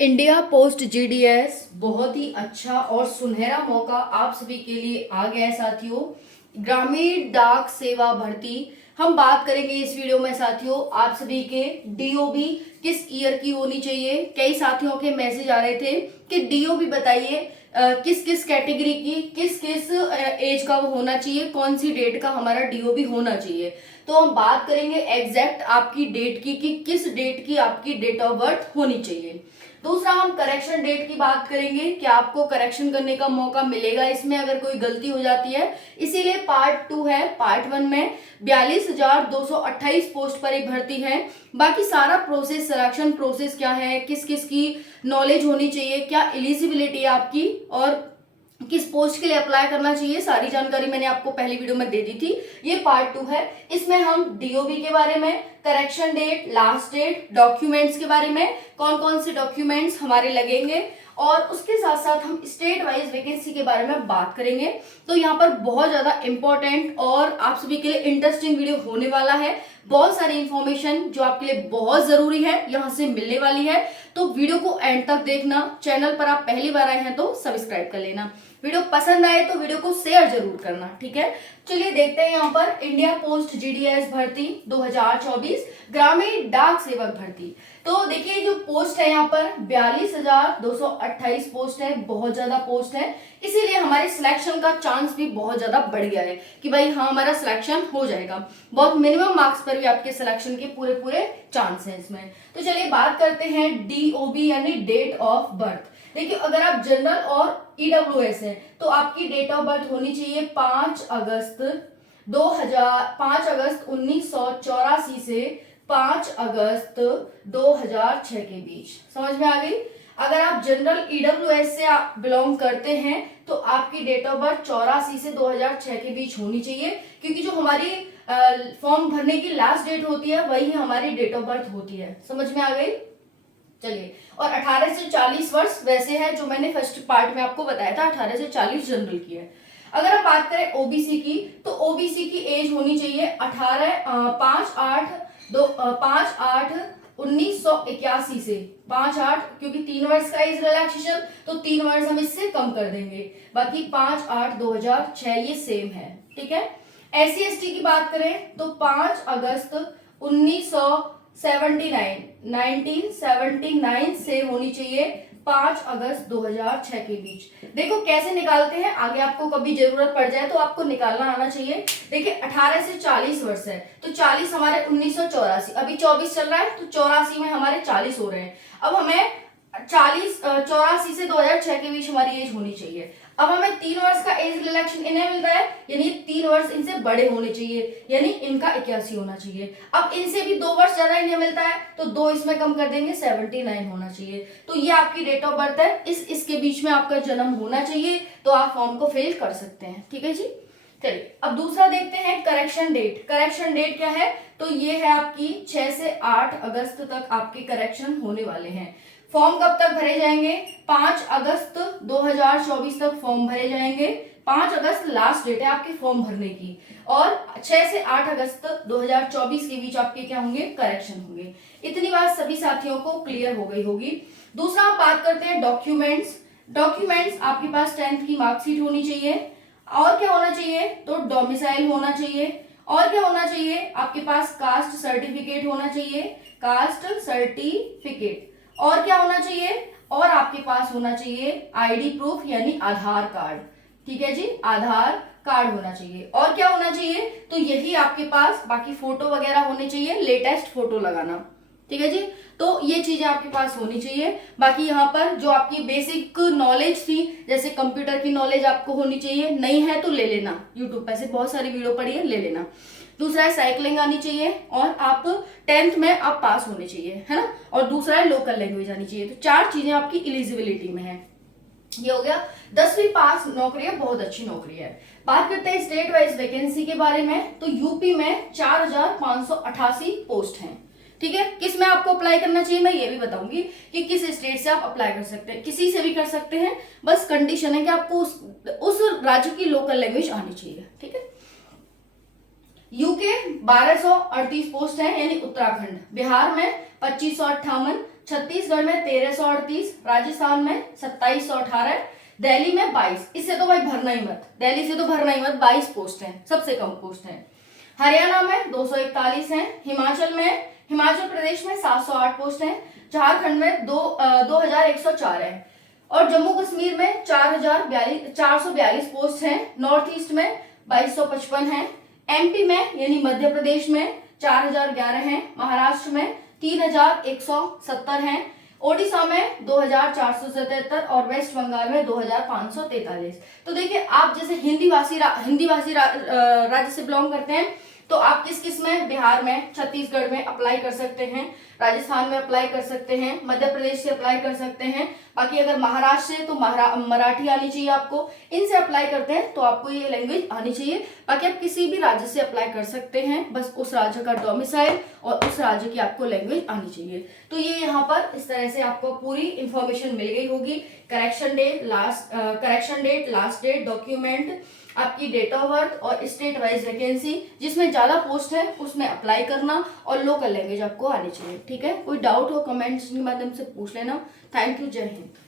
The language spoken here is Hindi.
इंडिया पोस्ट जीडीएस बहुत ही अच्छा और सुनहरा मौका आप सभी के लिए आ गया है साथियों। ग्रामीण डाक सेवा भर्ती हम बात करेंगे इस वीडियो में साथियों। आप सभी के डीओबी किस ईयर की होनी चाहिए। कई साथियों के मैसेज आ रहे थे कि डीओबी बताइए किस किस कैटेगरी की किस किस एज का वो होना चाहिए, कौन सी डेट का हमारा डीओबी होना चाहिए। तो हम बात करेंगे एग्जैक्ट आपकी डेट की कि किस डेट की आपकी डेट ऑफ बर्थ होनी चाहिए। दूसरा हम करेक्शन डेट की बात करेंगे कि आपको करेक्शन करने का मौका मिलेगा इसमें अगर कोई गलती हो जाती है। इसीलिए पार्ट 2 है। पार्ट 1 में 42,228 पोस्ट पर ही भर्ती है। बाकी सारा प्रोसेस, सिलेक्शन प्रोसेस क्या है, किस किस की नॉलेज होनी चाहिए, क्या एलिजिबिलिटी है आपकी और किस पोस्ट के लिए अप्लाई करना चाहिए, सारी जानकारी मैंने आपको पहली वीडियो में दे दी थी। ये पार्ट 2 है। इसमें हम डीओबी के बारे में, correction date, last date, documents के बारे में, कौन कौन से डॉक्यूमेंट्स हमारे लगेंगे और उसके साथ साथ हम स्टेट वाइज वैकेंसी के बारे में बात करेंगे। तो यहाँ पर बहुत ज्यादा इंपॉर्टेंट और आप सभी के लिए इंटरेस्टिंग वीडियो होने वाला है। बहुत सारी इंफॉर्मेशन जो आपके लिए बहुत जरूरी है यहाँ से मिलने वाली है। तो वीडियो को एंड तक देखना। चैनल पर आप पहली बार आए हैं तो सब्सक्राइब कर लेना। वीडियो पसंद आए तो वीडियो को शेयर जरूर करना, ठीक है। चलिए देखते हैं यहाँ पर इंडिया पोस्ट जीडीएस भर्ती 2024 ग्रामीण डाक सेवक भर्ती। तो देखिए जो पोस्ट है यहाँ पर 42,228 पोस्ट है, बहुत ज्यादा पोस्ट है। इसीलिए हमारे सिलेक्शन का चांस भी बहुत ज्यादा बढ़ गया है कि भाई हाँ हमारा सिलेक्शन हो जाएगा। बहुत मिनिमम मार्क्स पर भी आपके सिलेक्शन के पूरे पूरे चांस है इसमें। तो चलिए बात करते हैं डीओबी यानी डेट ऑफ बर्थ। देखिए अगर आप जनरल और ईडब्ल्यूएस है तो आपकी डेट ऑफ बर्थ होनी चाहिए 5 अगस्त 1984 से 5 अगस्त 2006 के बीच। समझ में आ गई। अगर आप जनरल ईडब्ल्यूएस से आप बिलोंग करते हैं तो आपकी डेट ऑफ बर्थ 84 से 2006 के बीच होनी चाहिए, क्योंकि जो हमारी फॉर्म भरने की लास्ट डेट होती है वही हमारी डेट ऑफ बर्थ होती है। समझ में आ गई। चलिए, और 18 से 40 वर्ष वैसे है जो मैंने फर्स्ट पार्ट में आपको बताया था, 18 से 40 जनरल की है। अगर हम बात करें ओबीसी की तो ओबीसी की एज होनी चाहिए 5/8/1981 से 5/8, क्योंकि 3 वर्ष का एज रिलैक्सेशन तो 3 वर्ष हम इससे कम कर देंगे। बाकी 5/8/2006 ये सेम है, ठीक है। एससी एसटी की बात करें तो 5 अगस्त 1979 से होनी चाहिए 5 अगस्त 2006 के बीच। देखो कैसे निकालते हैं, आगे आपको कभी जरूरत पड़ जाए तो आपको निकालना आना चाहिए। देखिए 18 से 40 वर्ष है तो 40 हमारे 1984, अभी 24 चल रहा है तो 84 में हमारे 40 हो रहे हैं। अब हमें 84 से 2006 के बीच हमारी एज होनी चाहिए। अब हमें 3 वर्ष का एज रिलैक्शन इन्हें मिलता है, यानी 3 वर्ष इनसे बड़े होने चाहिए, यानी इनका 81 होना चाहिए। अब इनसे भी 2 वर्ष ज्यादा इन्हें मिलता है तो 2 इसमें कम कर देंगे, 79 होना चाहिए। तो ये आपकी डेट ऑफ बर्थ है। इसके बीच में आपका जन्म होना चाहिए तो आप फॉर्म को फिल कर सकते हैं, ठीक है जी। चलिए अब दूसरा देखते हैं करेक्शन डेट। करेक्शन डेट क्या है तो ये है आपकी 6 से 8 अगस्त तक आपके करेक्शन होने वाले हैं। फॉर्म कब तक भरे जाएंगे, 5 अगस्त 2024 तक फॉर्म भरे जाएंगे। 5 अगस्त लास्ट डेट है आपके फॉर्म भरने की और 6 से 8 अगस्त 2024 के बीच आपके क्या होंगे, करेक्शन होंगे। इतनी बात सभी साथियों को क्लियर हो गई होगी। दूसरा हम बात करते हैं डॉक्यूमेंट्स। डॉक्यूमेंट्स आपके पास 10th की मार्कशीट होनी चाहिए। और क्या होना चाहिए तो डोमिसाइल होना चाहिए। और क्या होना चाहिए, आपके पास कास्ट सर्टिफिकेट होना चाहिए, कास्ट सर्टिफिकेट। और क्या होना चाहिए, और आपके पास होना चाहिए आईडी प्रूफ यानी आधार कार्ड, ठीक है जी, आधार कार्ड होना चाहिए। और क्या होना चाहिए तो यही आपके पास, बाकी फोटो वगैरह होने चाहिए, लेटेस्ट फोटो लगाना, ठीक है जी। तो ये चीजें आपके पास होनी चाहिए। बाकी यहाँ पर जो आपकी बेसिक नॉलेज थी, जैसे कंप्यूटर की नॉलेज आपको होनी चाहिए, नहीं है तो ले लेना, यूट्यूब पे से बहुत सारी वीडियो पड़ी है, ले लेना। दूसरा है साइकिलिंग आनी चाहिए और आप 10th में आप पास होने चाहिए, है ना। और दूसरा है लोकल लैंग्वेज आनी चाहिए। तो 4 चीजें आपकी एलिजिबिलिटी में है। ये हो गया। 10वीं पास नौकरी है, बहुत अच्छी नौकरी है। बात करते हैं स्टेट वाइज वैकेंसी के बारे में। तो यूपी में 4,588 पोस्ट हैं, ठीक है। किस में आपको अप्लाई करना चाहिए मैं ये भी बताऊंगी कि किस स्टेट से आप अप्लाई कर सकते हैं, किसी से भी कर सकते हैं। बस कंडीशन है कि आपको उस राज्य की लोकल लैंग्वेज आनी चाहिए, ठीक है। यूके 1238 पोस्ट है यानी उत्तराखंड। बिहार में 2558, छत्तीसगढ़ में 1338, राजस्थान में 2718, दिल्ली में 22। इससे तो भाई भरना ही मत, दिल्ली से तो भरना ही मत, 22 पोस्ट हैं, सबसे कम पोस्ट हैं। हरियाणा में 241 हैं, हिमाचल प्रदेश में 708 पोस्ट हैं, झारखंड में 2104 है, और जम्मू कश्मीर में 442 पोस्ट हैं, नॉर्थ ईस्ट में 2255 हैं, एमपी में यानी मध्य प्रदेश में 4011 हैं, महाराष्ट्र में 3170 हैं, ओडिशा में 2477 और वेस्ट बंगाल में 2543। तो देखिए, आप जैसे हिंदी भाषी राज्य से बिलोंग करते हैं तो आप किस किस में, बिहार में, छत्तीसगढ़ में अप्लाई कर सकते हैं, राजस्थान में अप्लाई कर सकते हैं, मध्य प्रदेश से अप्लाई कर सकते हैं। बाकी अगर महाराष्ट्र से तो मराठी आनी चाहिए आपको, इनसे अप्लाई करते हैं तो आपको ये लैंग्वेज आनी चाहिए। बाकी आप किसी भी राज्य से अप्लाई कर सकते हैं, बस उस राज्य का डोमिसाइल और उस राज्य की आपको लैंग्वेज आनी चाहिए। तो ये यहाँ पर इस तरह से आपको पूरी इंफॉर्मेशन मिल गई होगी। Correction date, last date, document, आपकी डेट ऑफ बर्थ और स्टेट वाइज वैकेंसी, जिसमें ज्यादा पोस्ट है उसमें अप्लाई करना, और लोकल लैंग्वेज आपको आनी चाहिए। ठीक है, कोई डाउट हो कमेंट्स के माध्यम से पूछ लेना। थैंक यू, जय हिंद।